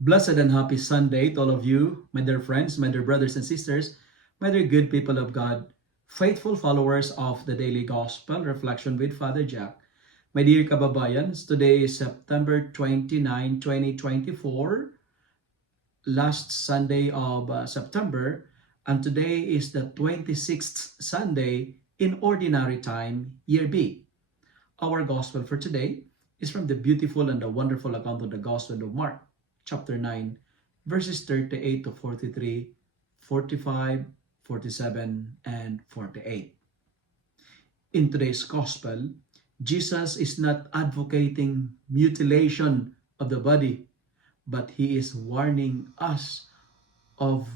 Blessed and happy Sunday to all of you, my dear friends, my dear brothers and sisters, my dear good people of God, faithful followers of the Daily Gospel Reflection with Father Jack. My dear kababayans, today is September 29, 2024, last Sunday of September, and today is the 26th Sunday in Ordinary Time, Year B. Our Gospel for today is from the beautiful and the wonderful account of the Gospel of Mark, chapter 9, verses 38 to 43, 45, 47, and 48. In today's Gospel, Jesus is not advocating mutilation of the body, but he is warning us of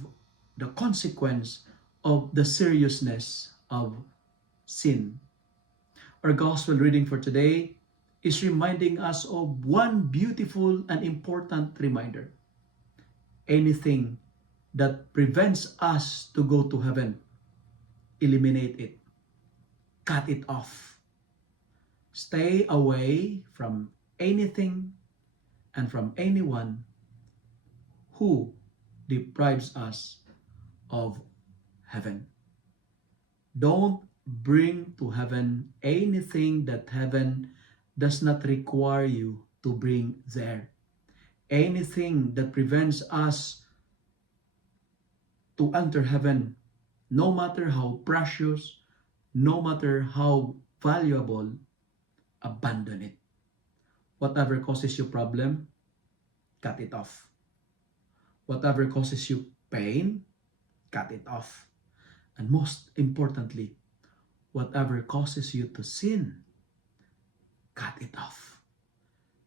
the consequence of the seriousness of sin. Our gospel reading for today is reminding us of one beautiful and important reminder. Anything that prevents us to go to heaven, eliminate it. Cut it off. Stay away from anything and from anyone who deprives us of heaven. Don't bring to heaven anything that heaven does not require you to bring there. Anything that prevents us to enter heaven, no matter how precious, no matter how valuable, abandon it. Whatever causes you problem, cut it off. Whatever causes you pain, cut it off. And most importantly, whatever causes you to sin, cut it off.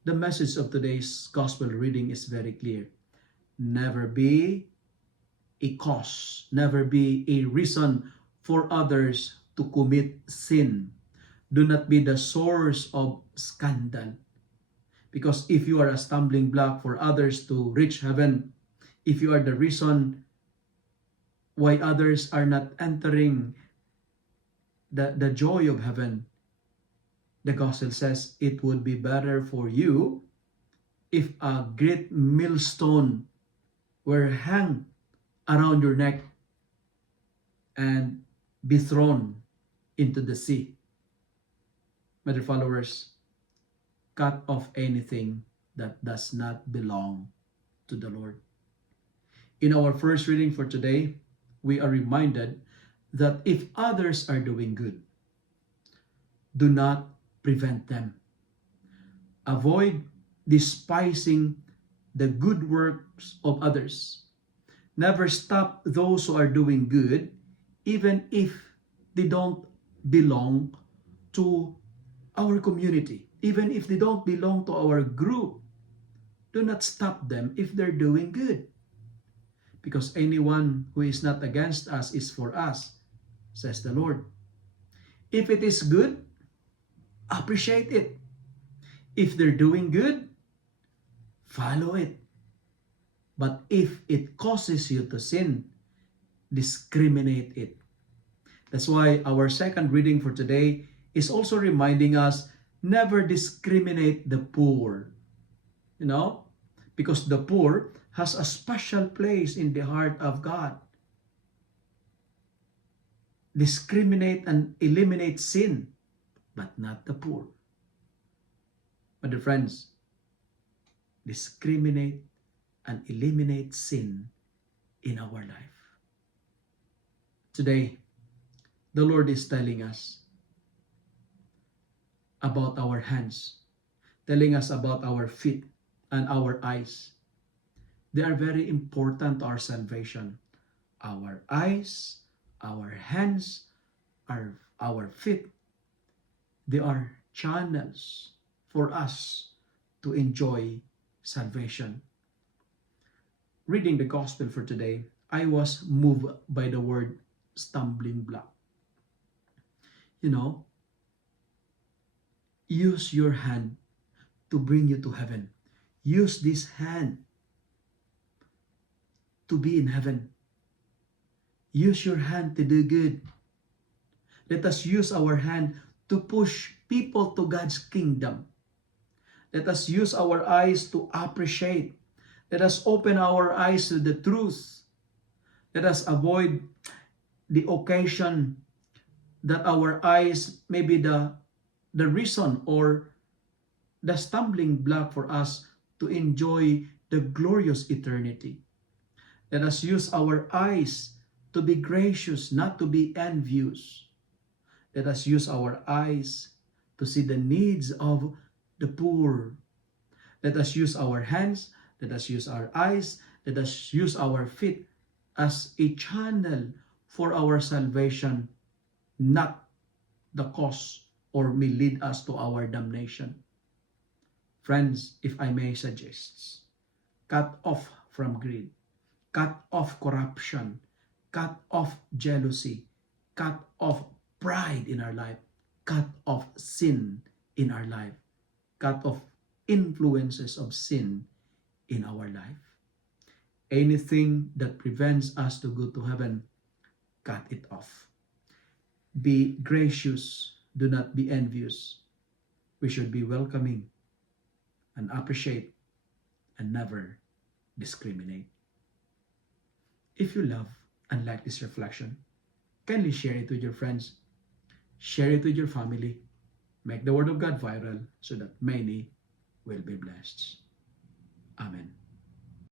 The message of today's gospel reading is very clear. Never be a cause, never be a reason for others to commit sin. Do not be the source of scandal. Because if you are a stumbling block for others to reach heaven, if you are the reason why others are not entering the joy of heaven, the gospel says it would be better for you if a great millstone were hung around your neck and be thrown into the sea. My dear followers, cut off anything that does not belong to the Lord. In our first reading for today, we are reminded that if others are doing good, do not prevent them. Avoid despising the good works of others. Never stop those who are doing good, even if they don't belong to our community, even if they don't belong to our group. Do not stop them if they're doing good. Because anyone who is not against us is for us, says the Lord. If it is good, appreciate it. If they're doing good, follow it. But if it causes you to sin, discriminate it. That's why our second reading for today is also reminding us, never discriminate the poor. Because the poor has a special place in the heart of God. Discriminate and eliminate sin, but not the poor. My dear friends, discriminate and eliminate sin in our life. Today, the Lord is telling us about our hands, telling us about our feet and our eyes. They are very important to our salvation. Our eyes, our hands, our feet, they are channels for us to enjoy salvation. Reading the gospel for today, I was moved by the word stumbling block. Use your hand to bring you to heaven. Use this hand to be in heaven. Use your hand to do good. Let us use our hand to push people to God's kingdom. Let us use our eyes to appreciate. Let us open our eyes to the truth. Let us avoid the occasion that our eyes may be the reason or the stumbling block for us to enjoy the glorious eternity. Let us use our eyes to be gracious, not to be envious. Let us use our eyes to see the needs of the poor. Let us use our hands, let us use our eyes, let us use our feet as a channel for our salvation, not the cause or may lead us to our damnation. Friends, if I may suggest, cut off from greed, cut off corruption, cut off jealousy, cut off pride in our life, cut off sin in our life, cut off influences of sin in our life. Anything that prevents us to go to heaven, cut it off. Be gracious, do not be envious. We should be welcoming and appreciate and never discriminate. If you love and like this reflection, kindly share it with your friends, share it with your family, make the Word of God viral so that many will be blessed. Amen.